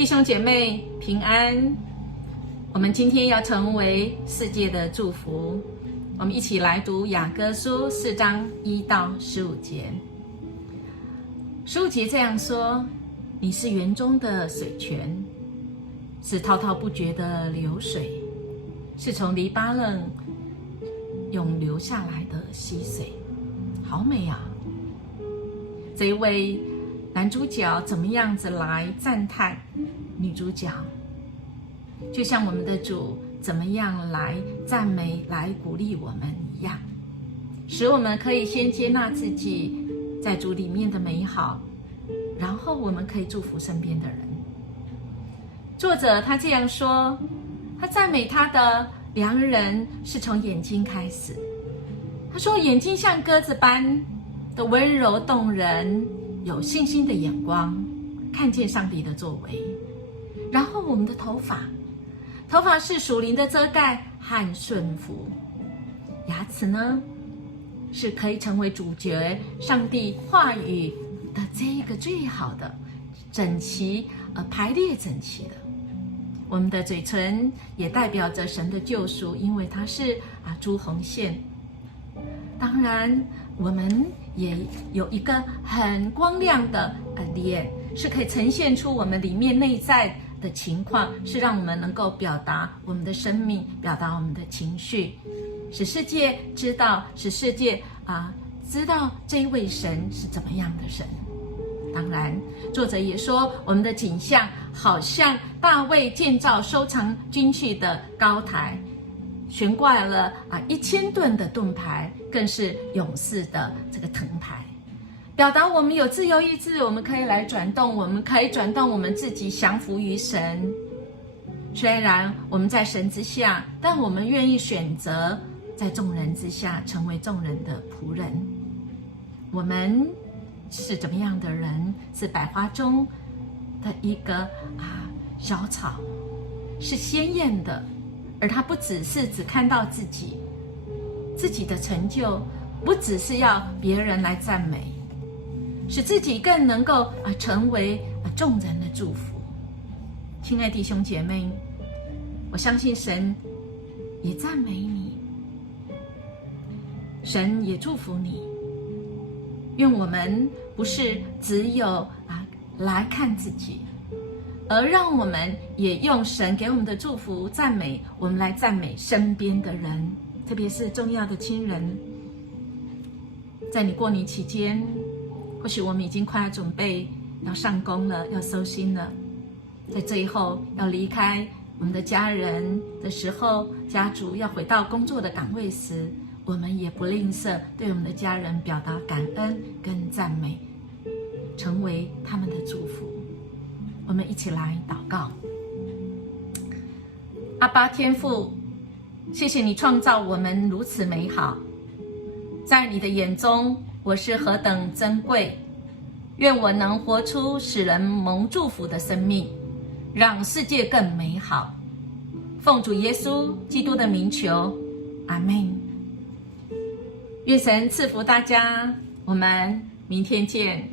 弟兄姐妹平安。我们今天要成为世界的祝福，我们一起来读雅歌书4章1到15节。15节这样说：你是园中的水泉，是滔滔不绝的流水，是从黎巴嫩涌流下来的溪水。好美啊！这一位男主角怎么样子来赞叹女主角，就像我们的主怎么样来赞美、来鼓励我们一样，使我们可以先接纳自己在主里面的美好，然后我们可以祝福身边的人。作者他这样说，他赞美他的良人是从眼睛开始。他说眼睛像鸽子般的温柔动人，有信心的眼光，看见上帝的作为。然后我们的头发是属灵的遮盖和顺服。牙齿呢，是可以成为主角上帝话语的这一个最好的整齐排列整齐的。我们的嘴唇也代表着神的救赎，因为它是朱红线。当然我们也有一个很光亮的脸，是可以呈现出我们里面内在的情况，是让我们能够表达我们的生命，表达我们的情绪，使世界知道，使世界知道这一位神是怎么样的神。当然作者也说，我们的景象好像大卫建造收藏军器的高台，悬挂了1000吨的盾牌，更是勇士的这个藤牌，表达我们有自由意志，我们可以来转动，我们可以转动我们自己，降服于神。虽然我们在神之下，但我们愿意选择在众人之下，成为众人的仆人。我们是怎么样的人？是百花中的一个小草，是鲜艳的，而它不只是只看到自己的成就，不只是要别人来赞美，使自己更能够成为众人的祝福。亲爱弟兄姐妹，我相信神也赞美你，神也祝福你。愿我们不是只有来看自己，而让我们也用神给我们的祝福赞美，我们来赞美身边的人，特别是重要的亲人。在你过年期间，或许我们已经快要准备要上工了，要收心了，在最后要离开我们的家人的时候，家族要回到工作的岗位时，我们也不吝啬对我们的家人表达感恩跟赞美，成为他们的祝福。我们一起来祷告。阿爸天父，谢谢你创造我们如此美好，在你的眼中我是何等珍贵。愿我能活出使人蒙祝福的生命，让世界更美好。奉主耶稣基督的名求，阿们。愿神赐福大家，我们明天见。